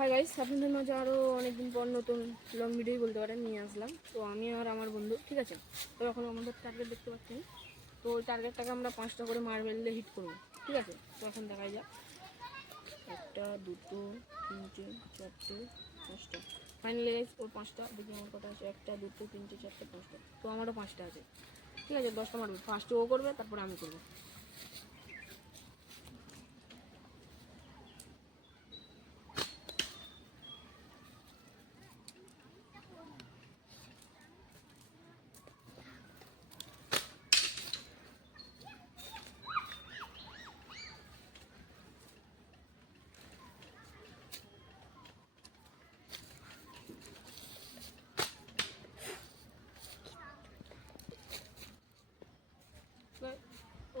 Hi guys, আপনাদের মাঝে আরও অনেকদিন পর নতুন লং ভিডিও বলতে পারেন নিয়ে আসলাম। তো আমি আর আমার বন্ধু, ঠিক আছে। তো এখন আমাদের টার্গেট দেখতে পাচ্ছেন। তো ওই টার্গেটটাকে আমরা 5টা করে মার্বেল দিয়ে হিট করবো, ঠিক আছে। তো এখন দেখাই যাক, 1টা 2টো 3টে 4টে 5টা। ফাইনালি গাইস ওর 5টা, দেখি আমার কটা আছে। 1টা 2টো 3টে 4টে 5টা। তো আমারও 5টা আছে, ঠিক আছে। 10টা মার্বেল ফার্স্টে ও করবে, তারপরে আমি করবো।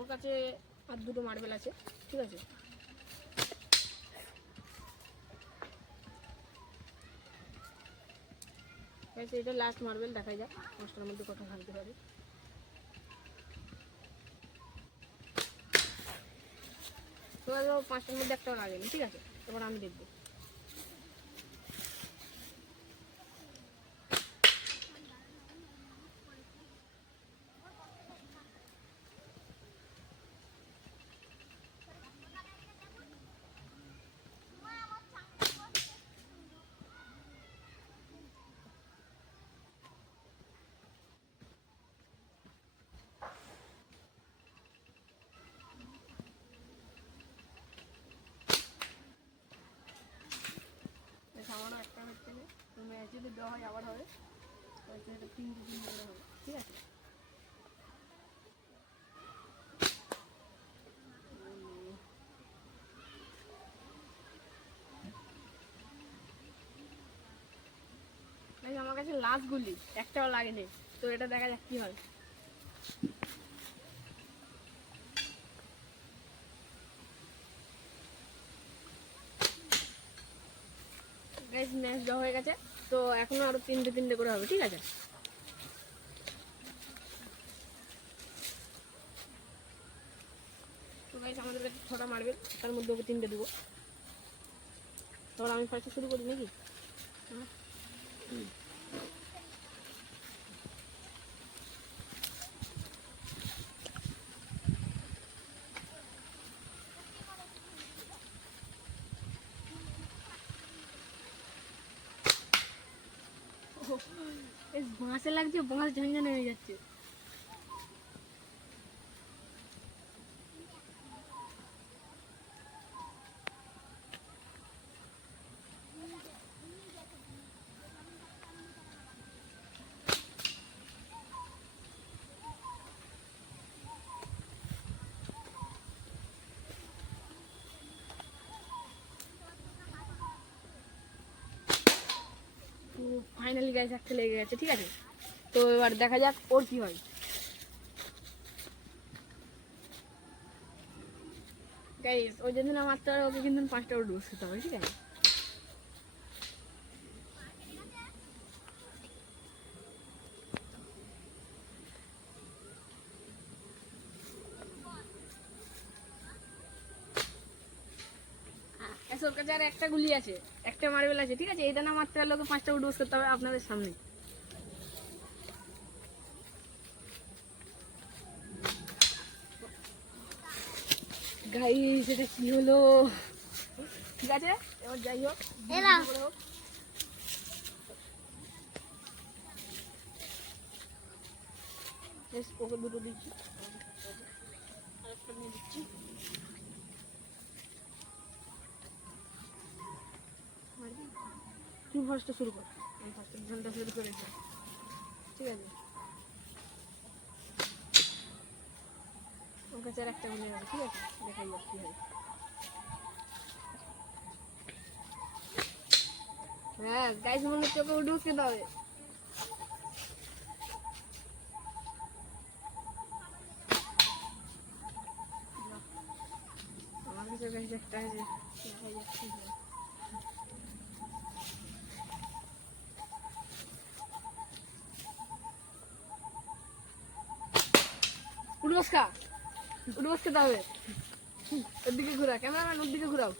ওর কাছে আর 2টো মার্বেল আছে, ঠিক আছে। এটা লাস্ট মার্বেল, দেখাই যাক 5টার মধ্যে কত ভাঙতে পারে। তো 5টার মধ্যে একটাও লাগেনি, ঠিক আছে। এবার আমি দেখবো। আমারও একটা হচ্ছে, ম্যাচ যদি দেওয়া হয় আবার হবে, 3 করে হবে, ঠিক আছে। আমার কাছে লাস্ট গুলি একটাও লাগেনি, তো এটা দেখা যাক কি হয়। গাইস ম্যাচ দেওয়া হয়ে গেছে, তো এখনো আরো 3টে করে হবে, ঠিক আছে। তো গাইস আমাদের কাছে 6টা মারবে, তার মধ্যে ওকে 3টে দেবো। তাহলে আমি ফার্স্টে শুরু করি নাকি? বাঁশে লাগছে, বাঁশ ঝাঞ্ঝানে হয়ে যাচ্ছে। তো ফাইনালি গাইস একটা লেগে গেছে, ঠিক আছে। তো এবার দেখা যাক ওর কি হয়। গাইস ওই যেদিন আমার তো ওকে কিন্তু 5টা করে ডোজ খেতে হবে, ঠিক আছে। ওর কাছে আর একটা গুলি আছে, একটা মার্বেল আছে, ঠিক আছে। এটা না মারতে পারলে ওকে 5টা করে ডোজ করতে হবে আপনাদের সামনে। গাইস এটা কি হলো? ঠিক আছে, এবার যাই হোক, ওকে 2টো দিচ্ছি, আরেকটা নিয়ে দিচ্ছি। তুই ফার্স্টে শুরু কর, আমি ফার্স্টে ঘন্টা শুরু করেছি, ঠিক আছে। ওর কাছে আর একটা গুলি আছে, ঠিক আছে। দেখাই যাক কি হয়। হ্যাঁ গাইস মনে হচ্ছে ওকে ডোজ খেতে হবে। আমার কাছে গাইস একটা আছে, দেখাই যাক কি হয়। উড়বস্কা খেতে হবে। ওর দিকে ঘুরা, ক্যামেরাম্যান ওর দিকে ঘুরাও।